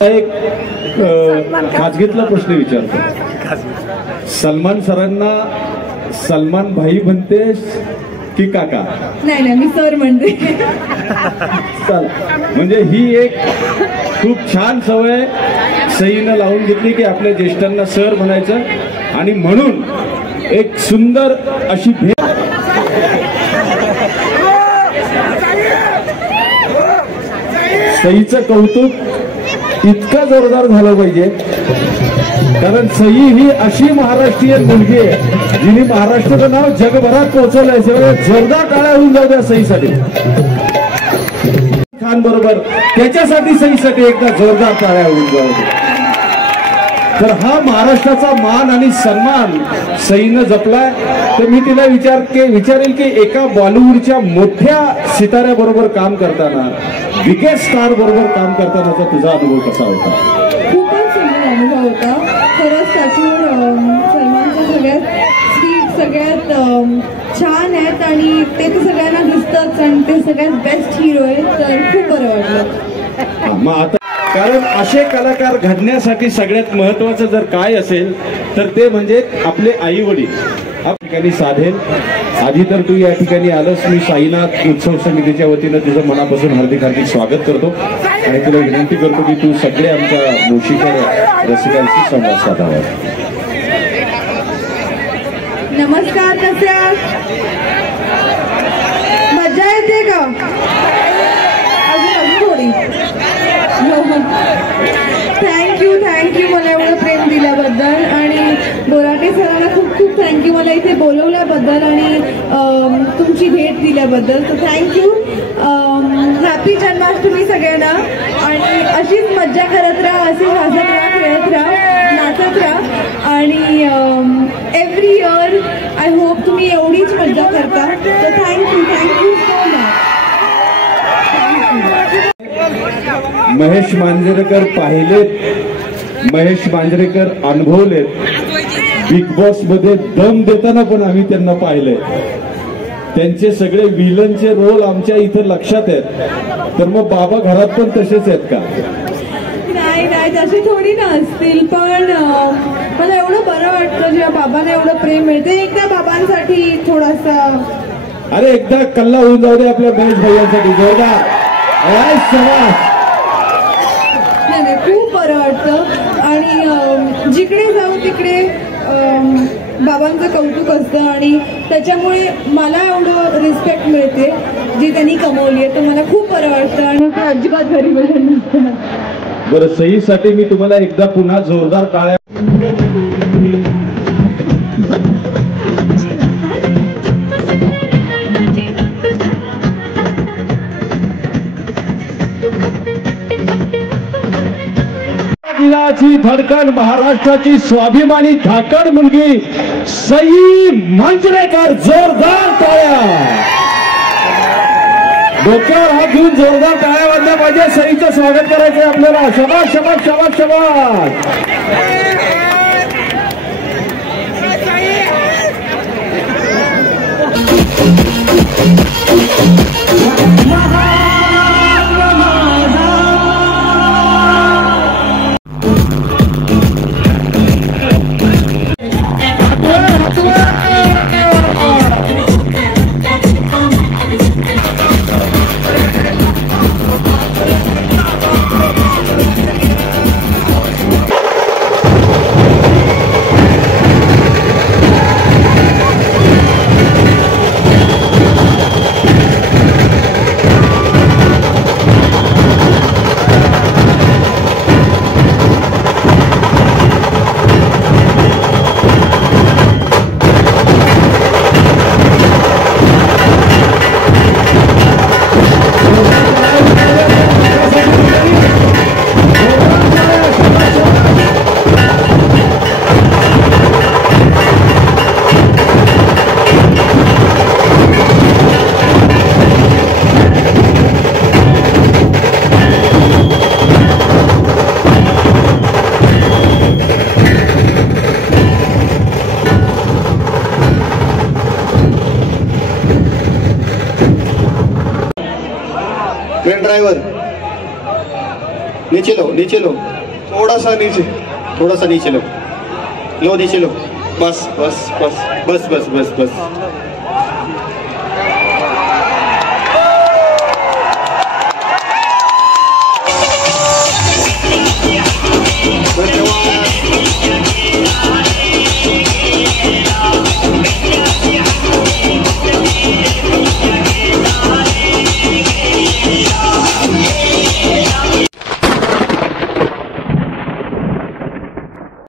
एक खाजगीतला प्रश्न विचारतो. सलमान सरांना सलमान भाई म्हणतेस की काका? नाही नाही, मी सर म्हणते. म्हणजे ही एक खूप छान सवय सईनं लावून घेतली की आपल्या ज्येष्ठांना सर म्हणायचं, आणि म्हणून एक सुंदर अशी भेट. सईचं कौतुक इतका जोरदार झालं पाहिजे, कारण सई ही अशी महाराष्ट्रीयन मुलगी आहे जिने महाराष्ट्राचं नाव जगभरात पोहोचवलंय. जोरदार टाळ्या होऊन जाऊ द्या सईसाठी. खान बरोबर त्याच्यासाठी सईसाठी एकदा जोरदार टाळ्या होऊन जाऊ द्या. तर हा महाराष्ट्राचा मान आणि सन्मान सईनं जपलाय. तर मी तिला विचारेल की एका बॉलिवूडच्या मोठ्या सिताऱ्याबरोबर काम करताना, बिगेस्ट स्टार बरोबर काम करतानाचा तुझा अनुभव कसा होता? खूपच सुंदर अनुभव होता खरंच. त्यातून सलमानच्या सगळ्यात स्पीड सगळ्यात छान आहेत आणि ते तर सगळ्यांना दिसतच, आणि ते सगळ्यात बेस्ट हिरो आहेत. तर खूप बरं वाटलं. मग आता कारण असे कलाकार घडण्यासाठी सगळ्यात महत्वाचं जर काय असेल तर ते म्हणजे आपले आई वडील. या ठिकाणी साधेल. आधी तर तू या ठिकाणी आलंस, मी साईनाथ उत्सव समितीच्या वतीनं तुझं मनापासून हार्दिक हार्दिक स्वागत करतो आणि तुला विनंती करतो की तू सगळे आमच्या मोशीकर रसिकांशी संवाद साधावा. नमस्कार. कसे आहात? मजा येते का? अजून थोडी. थँक्यू मला एवढं प्रेम दिल्याबद्दल, आणि बोराटे सरांना खूप खूप थँक्यू मला इथे बोलवल्याबद्दल आणि तुमची भेट दिल्याबद्दल. तर थँक्यू. हॅपी जन्माष्टमी सगळ्यांना, आणि अशीच मज्जा करत राहा, अशी हसत राहा, खेळत राहा, नाचत राहा, आणि एव्हरी इयर आय होप तुम्ही एवढीच मज्जा करता. तर thank you so much. Mahesh Manjrekar पाहिलेत, महेश मांजरेकर अनुभवलेत. बिग बॉस मध्ये दम देताना पण आम्ही त्यांना पाहिलंय. त्यांचे सगळे विलनचे रोल आमच्या इथं लक्षात आहेत. तर मग बाबा घरात पण तसेच आहेत का? नाही तशी थोडी नसतील, पण मला एवढं बरं वाटतं जेव्हा बाबांना एवढं प्रेम मिळते. एकदा बाबांसाठी थोडासा, अरे एकदा कल्ला होऊन जाऊ दे आपल्या महेश भैयांसाठी. जोरदार. नाही खूप बरं वाटतं, आणि जिकडे जाऊ तिकडे बाबांचं कौतुक असतं, आणि त्याच्यामुळे मला एवढं रिस्पेक्ट मिळते जी त्यांनी कमवली आहे. तर मला खूप बरं वाटतं, आणि ते अजिबात घरी मिळत नसतं. बरं, सईसाठी मी तुम्हाला एकदा पुन्हा जोरदार टाळ्या. दिलाची धडकन, महाराष्ट्राची स्वाभिमानी धाकड मुलगी सई मांजरेकर. जोरदार टाळ्या. डोक्यावर हात घेऊन जोरदार टाळ्या वाजल्या पाहिजे. सईचं स्वागत करायचंय आपल्याला. शाबास शाबास शाबास शाबास. नीचे लो, थोड़ा सा नीचे, थोड़ा सा नीचे लो, लो नीचे लो, बस बस बस बस बस बस बस